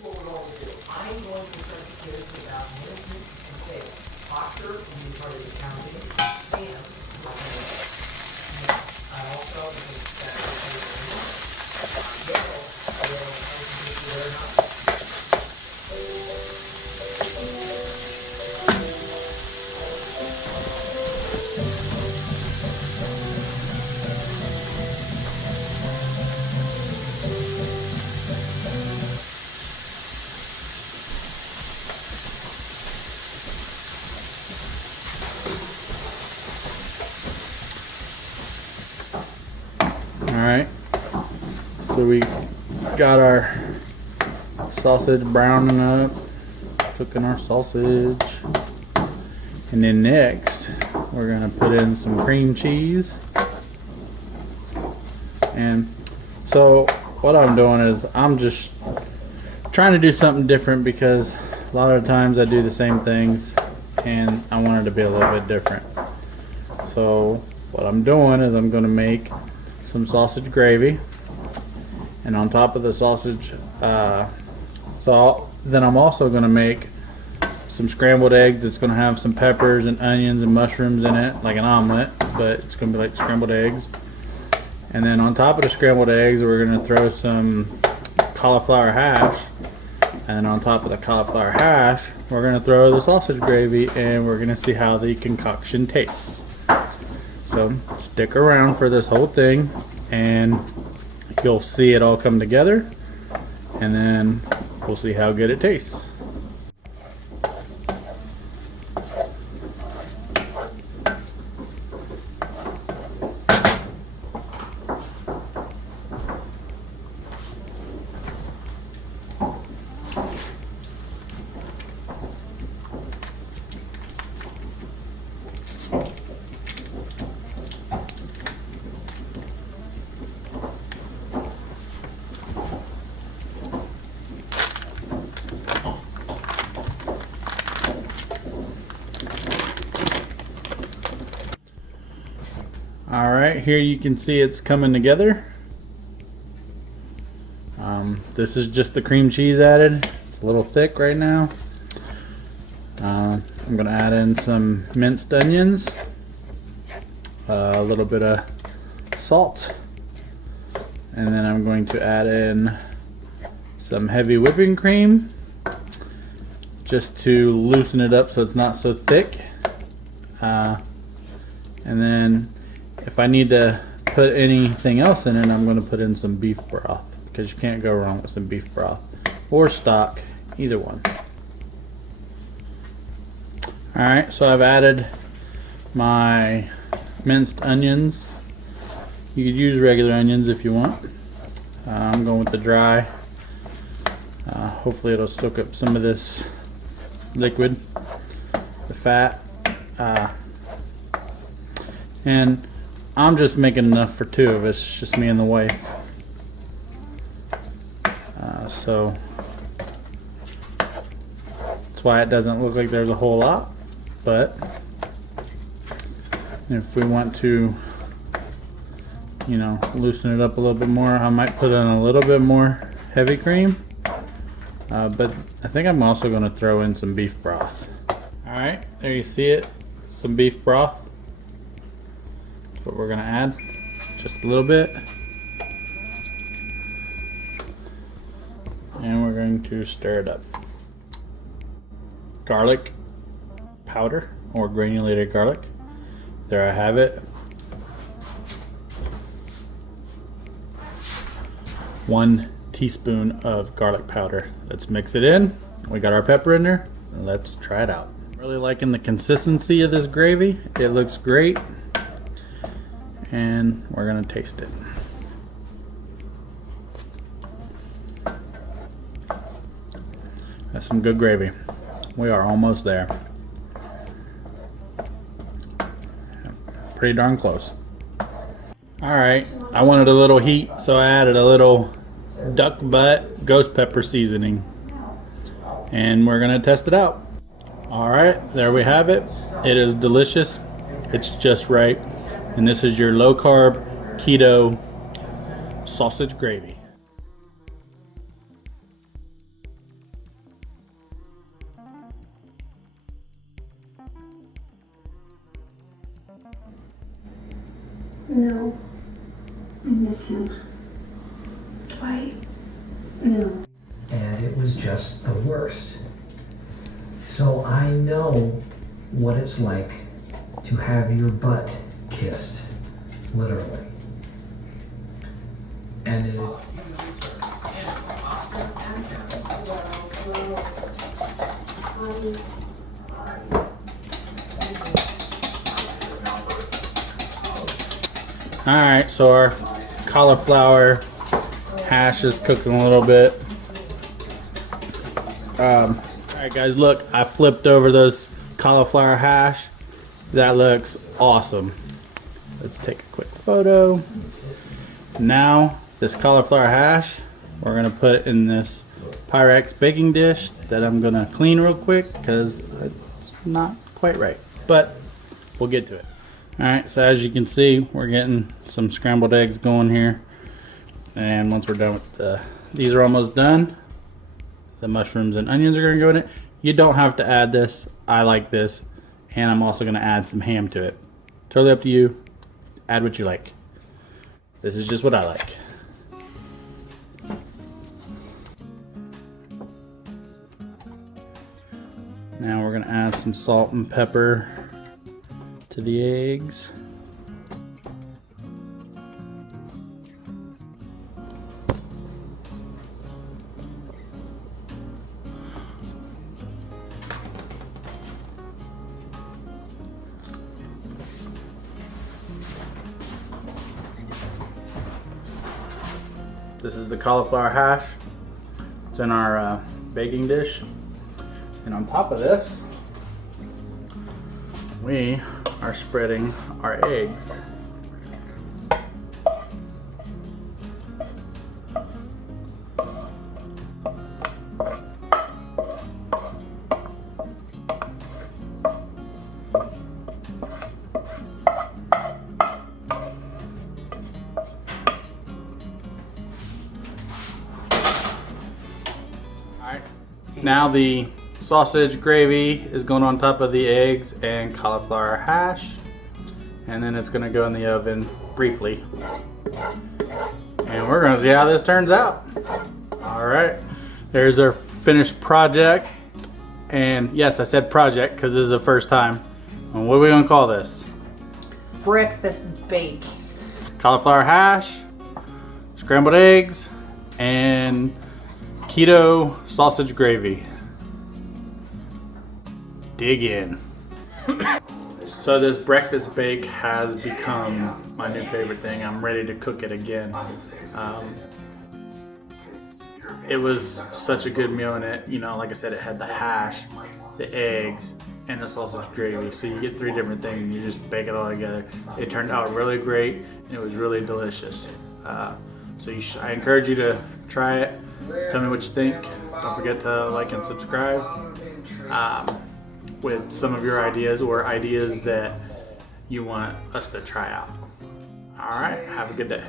What we're going to do, I'm going to start the kids about management and sales. Posture will be part of the accounting, and I also, because that's Alright, so we got our sausage browning up, cooking our sausage, and then next we're going to put in some cream cheese. And so what I'm doing is I'm just trying to do something different, because a lot of times I do the same things and I want it to be a little bit different. So what I'm doing is I'm going to make some sausage gravy, and on top of the sausage, then I'm also going to make some scrambled eggs. It's going to have some peppers and onions and mushrooms in it, like an omelet, but it's going to be like scrambled eggs. And then on top of the scrambled eggs, we're going to throw some cauliflower hash, and on top of the cauliflower hash, we're going to throw the sausage gravy, and we're going to see how the concoction tastes. So stick around for this whole thing and you'll see it all come together, and then we'll see how good it tastes. Alright, here you can see it's coming together. This is just the cream cheese added. It's a little thick right now. I'm going to add in some minced onions, a little bit of salt, and then I'm going to add in some heavy whipping cream just to loosen it up so it's not so thick. And then if I need to put anything else in it, I'm going to put in some beef broth, because you can't go wrong with some beef broth or stock, either one. Alright, so I've added my minced onions. You could use regular onions if you want. I'm going with the dry. Hopefully it'll soak up some of this liquid, the fat. And I'm just making enough for two of us, it's just me and the wife. So that's why it doesn't look like there's a whole lot. But if we want to, loosen it up a little bit more, I might put in a little bit more heavy cream. But I think I'm also going to throw in some beef broth. Alright, there you see it, some beef broth. That's what we're going to add, just a little bit. And we're going to stir it up. Garlic powder, or granulated garlic. There I have it. 1 teaspoon of garlic powder. Let's mix it in. We got our pepper in there. Let's try it out. Really liking the consistency of this gravy. It looks great. And we're gonna taste it. That's some good gravy. We are almost there. Pretty darn close. Alright, I wanted a little heat, so I added a little duck butt ghost pepper seasoning. And we're gonna test it out. Alright, there we have it. It is delicious. It's just right. And this is your low carb keto sausage gravy. No. I miss him. Dwight? No. And it was just the worst. So I know what it's like to have your butt kissed, literally. And it... Alright, so our cauliflower hash is cooking a little bit. Alright guys, look, I flipped over those cauliflower hash. That looks awesome. Let's take a quick photo. Now, this cauliflower hash, we're gonna put in this Pyrex baking dish that I'm gonna clean real quick because it's not quite right, but we'll get to it. Alright, so as you can see, we're getting some scrambled eggs going here. And once we're done with these are almost done. The mushrooms and onions are gonna go in it. You don't have to add this. I like this. And I'm also gonna add some ham to it. Totally up to you. Add what you like. This is just what I like. Now we're gonna add some salt and pepper to the eggs. This is the cauliflower hash. It's in our baking dish. And on top of this, we are spreading our eggs. Alright, now the sausage gravy is going on top of the eggs and cauliflower hash, and then it's going to go in the oven briefly, and we're going to see how this turns out. All right, there's our finished project. And yes, I said project because this is the first time. And what are we going to call this? Breakfast bake. Cauliflower hash, scrambled eggs, and keto sausage gravy. Dig in. So this breakfast bake has become my new favorite thing. I'm ready to cook it again. It was such a good meal, and it, you know, like I said, it had the hash, the eggs, and the sausage gravy. So you get 3 different things and you just bake it all together. It turned out really great, and it was really delicious. So I encourage you to try it. Tell me what you think. Don't forget to like and subscribe. With some of your ideas or ideas that you want us to try out. All right, have a good day.